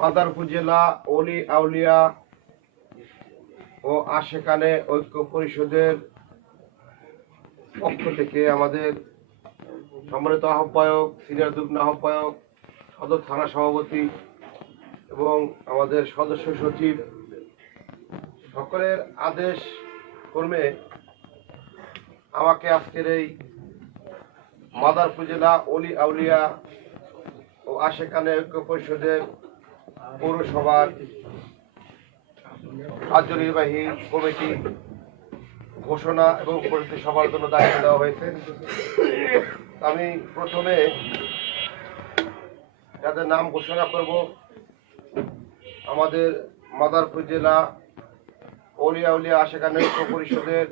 মাদারপুর জেলা ওলি আউলিয়া ও আশেকানে ঐক্য পরিষদের পক্ষ থেকে আমাদের সম্মানিত আহ্বায়ক, সিনিয়র যুগ্ম আহ্বায়ক, সদর থানা সভাপতি এবং আমাদের সদস্য সচিব সকলের আদেশ ক্রমে আমাকে আজকের এই মাদারপুর জেলা ওলি আউলিয়া ও আশেকানে ঐক্য পরিষদের পৌরসভার কার্যনির্বাহী কমিটি ঘোষণা এবং পরিস্থিতি সভার জন্য দায়িত্ব দেওয়া হয়েছে। আমি প্রথমে যাদের নাম ঘোষণা করব, আমাদের মাদারপুর জেলা ওলি আউলিয়া আশেকানে ঐক্য পরিষদের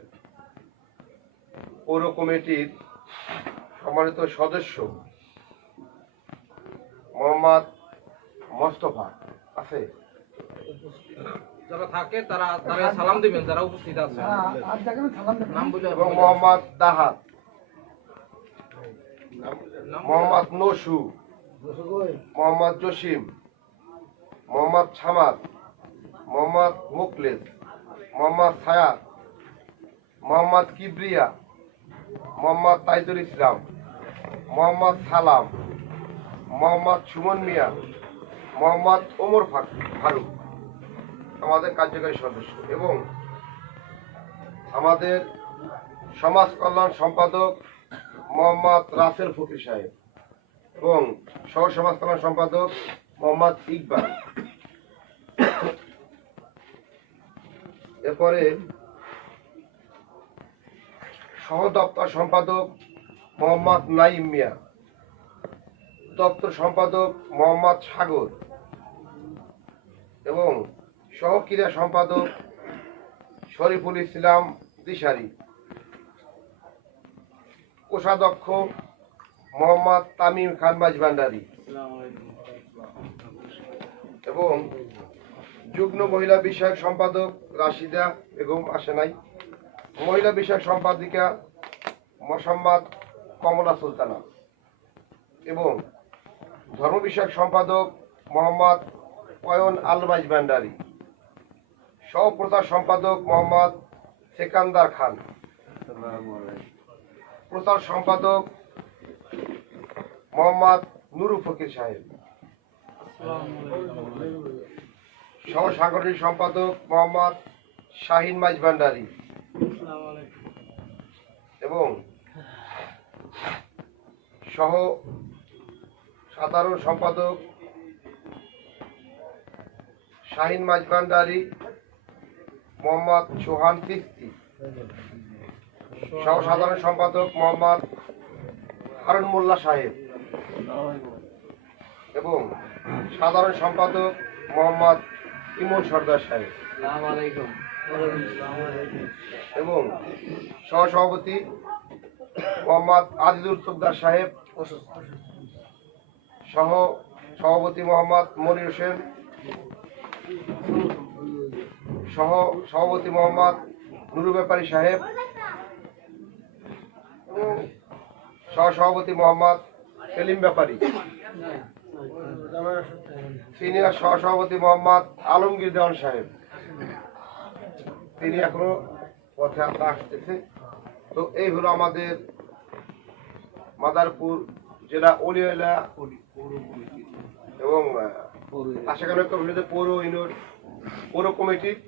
পৌর কমিটির সম্মানিত সদস্য মোহাম্মদ মোস্তফা আছে, যারা থাকে তারা সালাম দিবেন, যারা উপস্থিত আছে নাম বলে, এবং মোহাম্মদ দাহাত, মোহাম্মদ নসু, মোহাম্মদ জসিম, মোহাম্মদ ছামাদ, মোহাম্মদ মুকলেদ, মোহাম্মদ সায়াদ, মোহাম্মদ কিবরিয়া, মোহাম্মদ তাইজুল ইসলাম, মোহাম্মদ সালাম, মোহাম্মদ সুমন মিয়া, মোহাম্মদ ওমর ফারুক আমাদের কার্যকারী সদস্য এবং আমাদের সমাজ কল্যাণ সম্পাদক মোহাম্মদ রাসেল ফকির সাহেব এবং সহ সমাজ কল্যাণ সম্পাদক মোহাম্মদ ইকবাল। এরপরে সহ দপ্তর সম্পাদক মোহাম্মদ নাইম মিয়া, দপ্তর সম্পাদক মোহাম্মদ সাগর এবং সহ ক্রীড়া সম্পাদক শরীফুল ইসলাম দিশারি, কোষাধ্যক্ষ মোহাম্মদ তামিম খান মাঝভান্ডারী এবং যুগ্ম মহিলা বিষয়ক সম্পাদক রাশিদা বেগম আসে নাই, মহিলা বিষয়ক সম্পাদিকা মোসাম্মদ কমলা সুলতানা এবং ধর্ম বিষয়ক সম্পাদক মোহাম্মদ অয়ন আল মাঝভান্ডারী, সহপ্রচার সম্পাদক মোহাম্মদ সেকান্দার খান, প্রচার সম্পাদক মোহাম্মদ নুরু ফকির সাহেব, সহ সাংগঠনিক সম্পাদক মোহাম্মদ শাহিন মাঝভান্ডারী এবং সহ সাধারণ সম্পাদক শাহিন মাঝভান্ডারী মোহাম্মদ সোহান তিস্তি, সহ সাধারণ সম্পাদক মোহাম্মদ হারুন মোল্লা সাহেব এবং সাধারণ সম্পাদক মোহাম্মদ ইমন সর্দার সাহেব এবং সহসভাপতি মোহাম্মদ আজিজুল তোকদার সাহেব, সহ সভাপতি মোহাম্মদ মনির হোসেন, সহ সভাপতি মোহাম্মদ নুরু ব্যাপারী সাহেব এবং সহ সভাপতি মোহাম্মদ সেলিম ব্যাপারী, সিনিয়র সহ সভাপতি মোহাম্মদ আলমগীর দেওয়ান সাহেব, তিনি এখনো পথে আসতেছে। তো এই হলো আমাদের মাদারপুর জেলা ওলিয়া এবং আশেকানে পৌর কমিটির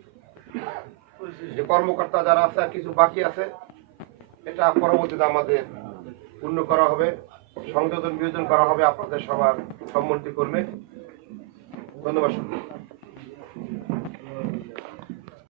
যে কর্মকর্তা যারা আছে আর কিছু বাকি আছে, এটা পরবর্তীতে আমাদের পূর্ণ করা হবে, সংযোজন বিয়োজন করা হবে আপনাদের সবার সম্মতি কর্মে। ধন্যবাদ।